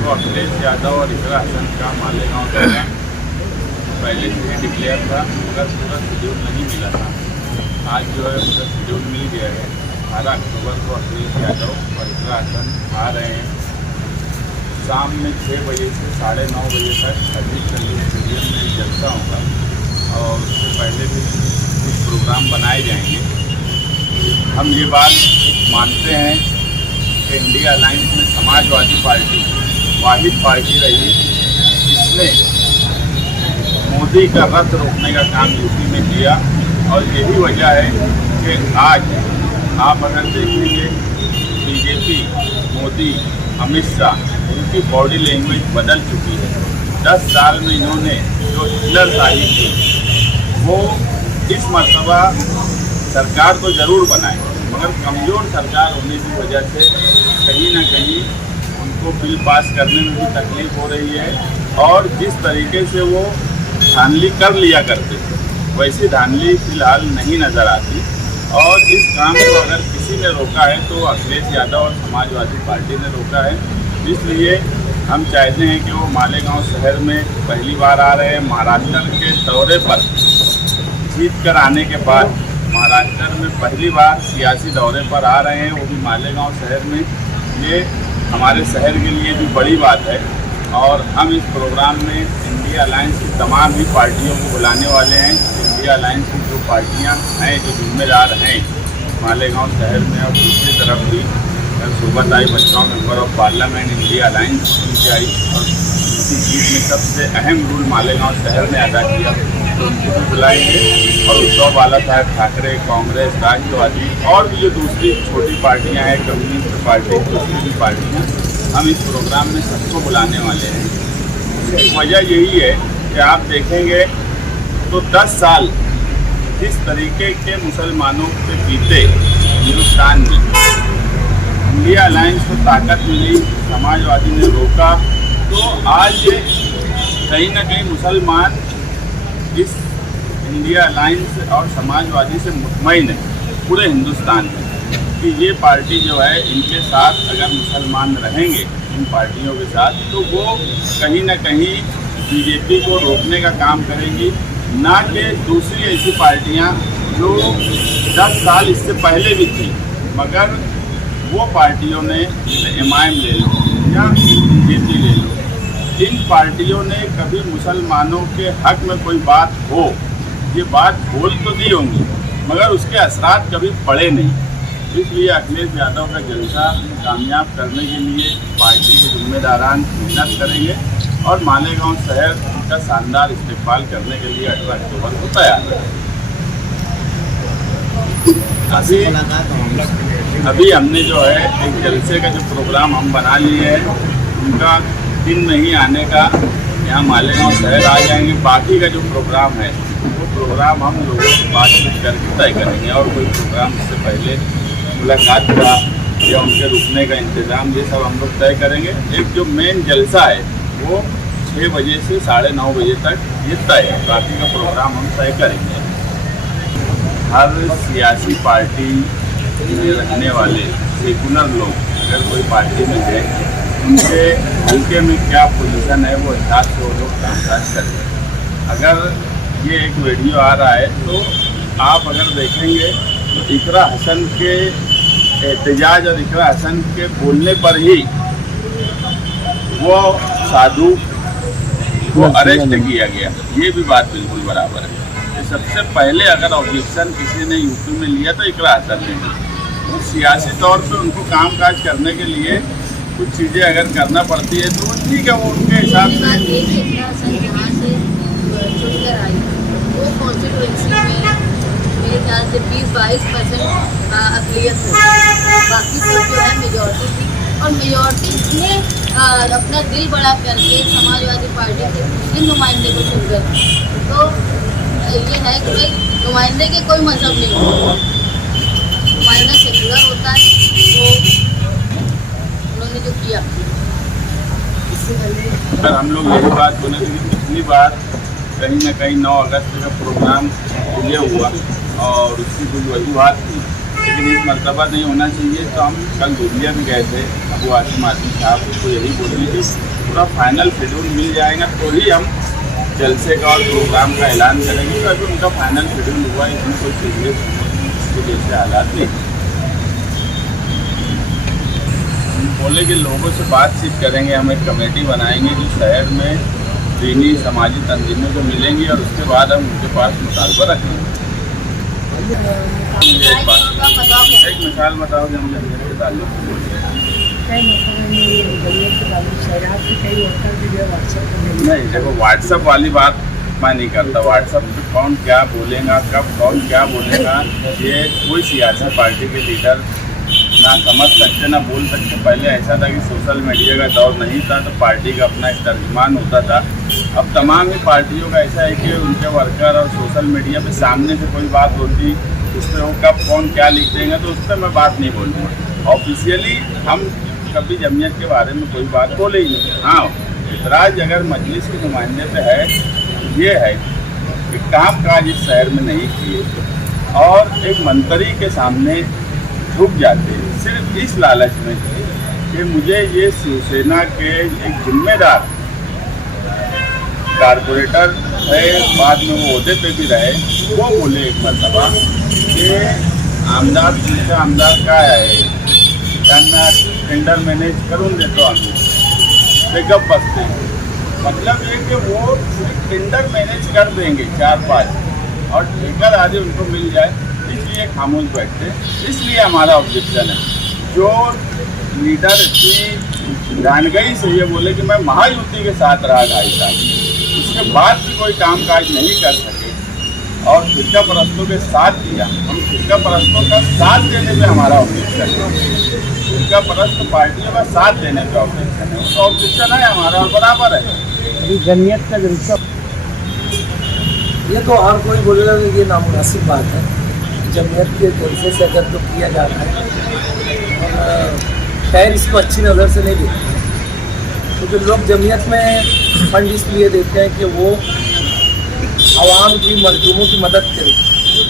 तो अखिलेश यादव और इकरा हसन का मालेगांव दौरा पहले से ही डिक्लेयर था, मगर पूरा शेड्यूल नहीं मिला था। आज जो है पूरा शेड्यूल मिल गया है। 18 अक्टूबर को अखिलेश यादव और इकरा हसन आ रहे हैं। शाम में 6 बजे से 9:30 बजे तक अजीत चंदी स्टेडियम में जलसा होगा और उससे पहले भी कुछ प्रोग्राम बनाए जाएंगे। हम ये बात मानते हैं कि इंडिया अलायंस में समाजवादी पार्टी वाहिद पार्टी रही जिसने मोदी का रथ रोकने का काम यूपी में किया, और यही वजह है कि आज आप अगर देखेंगे बीजेपी, मोदी, अमित शाह, उनकी बॉडी लैंग्वेज बदल चुकी है। 10 साल में इन्होंने जो हिटलरशाही की वो इस मर्तबा सरकार तो ज़रूर बनाए, मगर कमज़ोर सरकार होने की वजह से कहीं ना कहीं उनको बिल पास करने में भी तकलीफ हो रही है। और जिस तरीके से वो धांधली कर लिया करते थे वैसी धांधली फिलहाल नहीं नज़र आती। और इस काम को अगर किसी ने रोका है तो अखिलेश यादव और समाजवादी पार्टी ने रोका है। इसलिए हम चाहते हैं कि वो मालेगांव शहर में पहली बार आ रहे हैं। महाराष्ट्र के दौरे पर जीत कर आने के बाद महाराष्ट्र में पहली बार सियासी दौरे पर आ रहे हैं, वो भी मालेगांव शहर में। ये हमारे शहर के लिए भी बड़ी बात है। और हम इस प्रोग्राम में इंडिया अलायंस की तमाम ही पार्टियों को बुलाने वाले हैं। इंडिया अलायंस की जो पार्टियां हैं, जो जिम्मेदार हैं मालेगांव शहर में, और दूसरी तरफ भी सूबत आई बच्चों member of parliament India alliance की आई, और इसी जीत में सबसे अहम रोल मालेगांव शहर ने अदा किया, तो उनको भी बुलाएंगे। और उद्धव बाला साहब ठाकरे, कांग्रेस, राष्ट्रवादी और भी जो दूसरी छोटी पार्टियां हैं, कम्युनिस्ट पार्टी, दूसरी भी पार्टियां, हम इस प्रोग्राम में सबको बुलाने वाले हैं। इसकी वजह यही है कि आप देखेंगे तो 10 साल जिस तरीके के मुसलमानों पे बीते हिंदुस्तान में, इंडिया अलायंस को ताकत मिली, समाजवादी ने रोका, तो आज कहीं ना कहीं मुसलमान इस इंडिया अलायंस और समाजवादी से मुतमईन है पूरे हिंदुस्तान में कि ये पार्टी जो है इनके साथ अगर मुसलमान रहेंगे, इन पार्टियों के साथ, तो वो कहीं ना कहीं बीजेपी को रोकने का काम करेंगी, ना कि दूसरी ऐसी पार्टियां जो 10 साल इससे पहले भी थी, मगर वो पार्टियों ने, जैसे MIM ले लो या बीजेपी ले लो, इन पार्टियों ने कभी मुसलमानों के हक में कोई बात हो, ये बात बोल तो दी होंगी, मगर उसके असरात कभी पड़े नहीं। इसलिए अखिलेश यादव का जलसा कामयाब करने के लिए पार्टी के जिम्मेदारान मेहनत करेंगे और मालेगांव शहर का शानदार इस्तेमाल करने के लिए 18 अक्टूबर को तैयार है। अभी हमने जो है एक जलसे का जो प्रोग्राम हम बना लिए हैं, उनका दिन नहीं आने का, यहाँ मालेगांव शहर आ जाएंगे। बाकी का जो प्रोग्राम है वो प्रोग्राम हम लोगों से बातचीत करके तय करेंगे, और कोई प्रोग्राम इससे पहले मुलाकात का या उनके रुकने का इंतज़ाम, ये सब हम लोग तय करेंगे। एक जो मेन जलसा है वो 6 बजे से 9:30 बजे तक ये तय है, बाकी का प्रोग्राम हम तय करेंगे। हर सियासी पार्टी में रहने वाले सेकुलर लोग अगर कोई पार्टी में गए, उनके हल्के में क्या पोजीशन है वो हिसाब से वो लोग कामकाज करें। अगर ये एक वीडियो आ रहा है तो आप अगर देखेंगे तो इकरा हसन के एहतजाज और इकरा हसन के बोलने पर ही वो साधु को अरेस्ट किया गया, ये भी बात बिल्कुल बराबर है। सबसे पहले अगर ऑब्जेक्शन किसी ने यूपी में लिया तो इकरा हसन ने, तो सियासी तौर पे उनको कामकाज करने के लिए कुछ चीज़ें अगर करना पड़ती है तो ठीक है, वो उनके हिसाब से। मेरे ख्याल से 20-22% अक़लियत है, बाकी सब जो है मेजॉरिटी थी, और मेजॉरिटी ने अपना दिल बड़ा करके समाजवादी पार्टी के इन नुमाइंदे को चुन गए। तो ये है कि भाई नुमाइंदे के कोई मजहब नहीं होता, नुमाइंदा सेकुलर होता है, वो उन्होंने जो किया। सर हम लोग यही बात बोले थे कि पिछली बार कहीं ना कहीं 9 अगस्त का प्रोग्राम डिले हुआ और उसकी कुछ वजूहत थी लेकिन इस मरतबा नहीं होना चाहिए। तो हम कल दुनिया भी गए थे, अबू आसिम साहब उसको यही बोले कि पूरा फाइनल शेड्यूल मिल जाएगा तो ही हम जलसे का और प्रोग्राम का ऐलान करेंगे। तो अभी उनका फाइनल शेड्यूल हुआ है, इसमें कोई सीरियस के जैसे हालात नहीं। हम बोले कि लोगों से बातचीत करेंगे, हम एक कमेटी बनाएंगे जो शहर में दीनी समाजी तंजीमों को मिलेंगी और उसके बाद हम उनके पास मुतालबा रखेंगे। एक मिसाल बताओ कि हम जमीयत के ताल्लुक से बोल रहे हैं। नहीं देखो, व्हाट्सएप वाली बात मैं नहीं करता। व्हाट्सएप पे कौन क्या बोलेगा, कब कौन क्या बोलेगा, ये कोई सियासी पार्टी के लीडर ना समझ सकते ना बोल सकते। पहले ऐसा था कि सोशल मीडिया का दौर नहीं था तो पार्टी का अपना एक तर्जुमान होता था। अब तमाम ही पार्टियों का ऐसा है कि उनके वर्कर और सोशल मीडिया पे सामने से कोई बात होती, उस पर वो कब कौन क्या लिख देंगे, तो उस पर मैं बात नहीं बोलूँगा। ऑफिशियली हम कभी जमीयत के बारे में कोई बात बोले ही नहीं। हाँ, इतराज़ अगर मजलिस के नुमाइंदे पे है, ये है कि काम काज इस शहर में नहीं किए और एक मंत्री के सामने झुक जाते हैं सिर्फ इस लालच में कि मुझे ये शिवसेना के एक जिम्मेदार कारपोरेटर है, बाद में वो ओहदे पे भी रहे, वो बोले एक मरतबा कि आमदार तुमसे आमदार काय आहे, त्यांना टेंडर मैनेज करून देतो आम्ही, पिकअप बसते। मतलब ये कि वो सिर्फ टेंडर मैनेज कर देंगे 4-5 और ठेकर आदि उनको मिल जाए, इसलिए खामोश बैठते। इसलिए हमारा ऑब्जेक्शन है। जो लीडर इतनी जानकारी से ये बोले कि मैं महायुति के साथ रहा 2.5 साल, उसके बाद भी कोई काम काज नहीं कर सके और फिरका परस्तों के साथ दिया। हम फिरका परस्तों का साथ देने पे हमारा ऑब्जेक्शन है, फिरका परस्त पार्टियों का साथ देने पे ऑब्जेक्शन है। उसका ऑब्जेक्शन है हमारा और बराबर है। जमीयत का जलसा ये तो हर कोई बोलेगा कि ये नामुनासिब बात है। जमीयत के जलसे से अगर तो किया जा रहा है और खैर इसको अच्छी नज़र से नहीं देखते, क्योंकि तो लोग जमीयत में फंड इसलिए देते हैं कि वो आवाम की मजलूमों की मदद करे,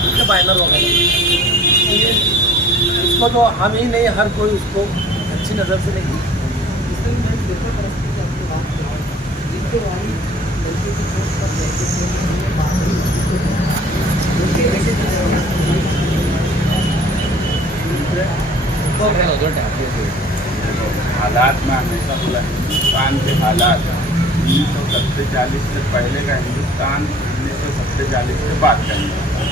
उनके बैनर वगैरह। इसलिए इसको तो हम ही नहीं, हर कोई उसको अच्छी नज़र से नहीं हालात में हमेशा बोला हिंदुस्तान के हालात 1947 से पहले का हिंदुस्तान, 1947 से बाद का हिंदुस्तान,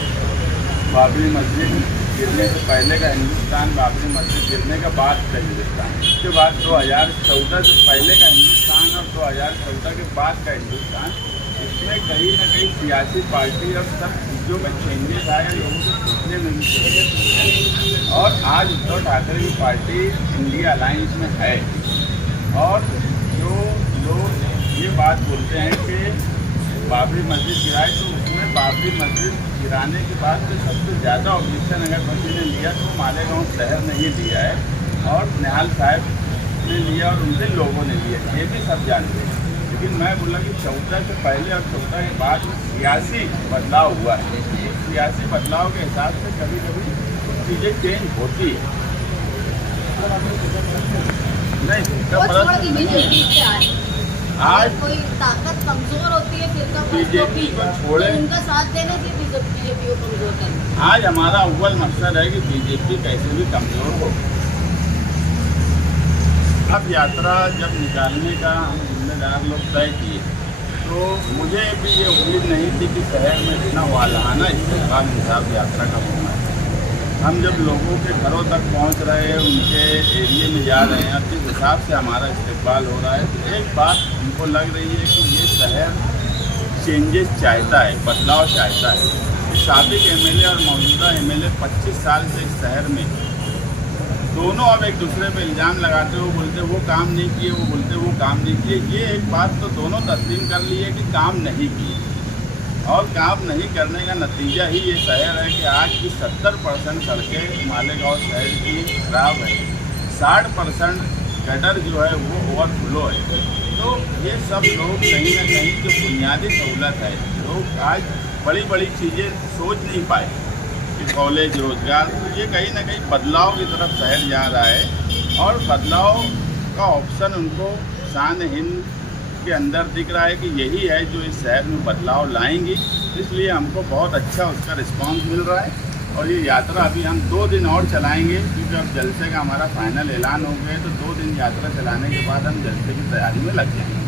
बाबरी मस्जिद गिरने से पहले का हिंदुस्तान, बाबरी मस्जिद गिरने का बाद का हिंदुस्तान, उसके बाद 2014 से पहले का हिंदुस्तान और 2014 के बाद का हिंदुस्तान। इसमें कहीं ना कहीं सियासी पार्टी और सब चीज़ों में चेंजेस आए, लोगों को सोचने में भी चेंजेस हुए और आज उद्धव ठाकरे की पार्टी इंडिया अलायंस में है। और जो लोग ये बात बोलते हैं कि बाबरी मस्जिद गिराए, तो उसमें बाबरी मस्जिद गिराने के बाद तो सबसे ज़्यादा ऑब्जेक्शन अगर किसी ने लिया तो मालेगांव शहर ने ही लिया है और निहाल साहब ने लिया और उनसे लोगों ने लिया, ये भी सब जानते हैं। लेकिन मैं बोला कि 14 से पहले और 14 के बाद सियासी बदलाव हुआ है। सियासी बदलाव के हिसाब से कभी कभी कुछ चीज़ें चेंज होती है। नहीं बीजेपी क्या है, आज कोई ताकत कमजोर होती है फिर बीजेपी को छोड़े, उनका साथ देने से बीजेपी को कमजोर करना। आज हमारा अव्वल मकसद है कि बीजेपी कैसे भी कमजोर हो। अब यात्रा जब निकालने का हम जिम्मेदार लोग तय किए तो मुझे भी ये उम्मीद नहीं थी कि शहर में इतना वालाना इस्तेमाल हिसाब यात्रा का होना है। हम जब लोगों के घरों तक पहुंच रहे हैं, उनके एरिए में जा रहे हैं, जिस हिसाब से हमारा इस्तेमाल हो रहा है, तो एक बात हमको लग रही है कि ये शहर चेंजेस चाहता है, बदलाव चाहता है। साबिक एमएलए और मौजूदा एमएलए 25 साल से इस शहर में दोनों अब एक दूसरे पे इल्ज़ाम लगाते, वो बोलते वो काम नहीं किए, वो बोलते वो काम नहीं किए। ये एक बात तो दोनों तस्लीम कर ली है कि काम नहीं किए और काम नहीं करने का नतीजा ही ये शहर है कि आज की 70% सड़कें मालेगांव शहर की खराब है, 60% गटर जो है वो ओवरफ्लो है। तो ये सब लोग कहीं ना कहीं जो बुनियादी सहूलत है, लोग आज बड़ी बड़ी चीज़ें सोच नहीं पाए। कि कॉलेज, रोजगार, तो ये कहीं ना कहीं बदलाव की तरफ शहर जा रहा है और बदलाव का ऑप्शन उनको शान हिंद के अंदर दिख रहा है कि यही है जो इस शहर में बदलाव लाएंगी। इसलिए हमको बहुत अच्छा उसका रिस्पांस मिल रहा है और ये यात्रा अभी हम 2 दिन और चलाएंगे, क्योंकि अब जलसे का हमारा फाइनल ऐलान हो गया है। तो 2 दिन यात्रा चलाने के बाद हम जलसे की तैयारी में लग जाएंगे।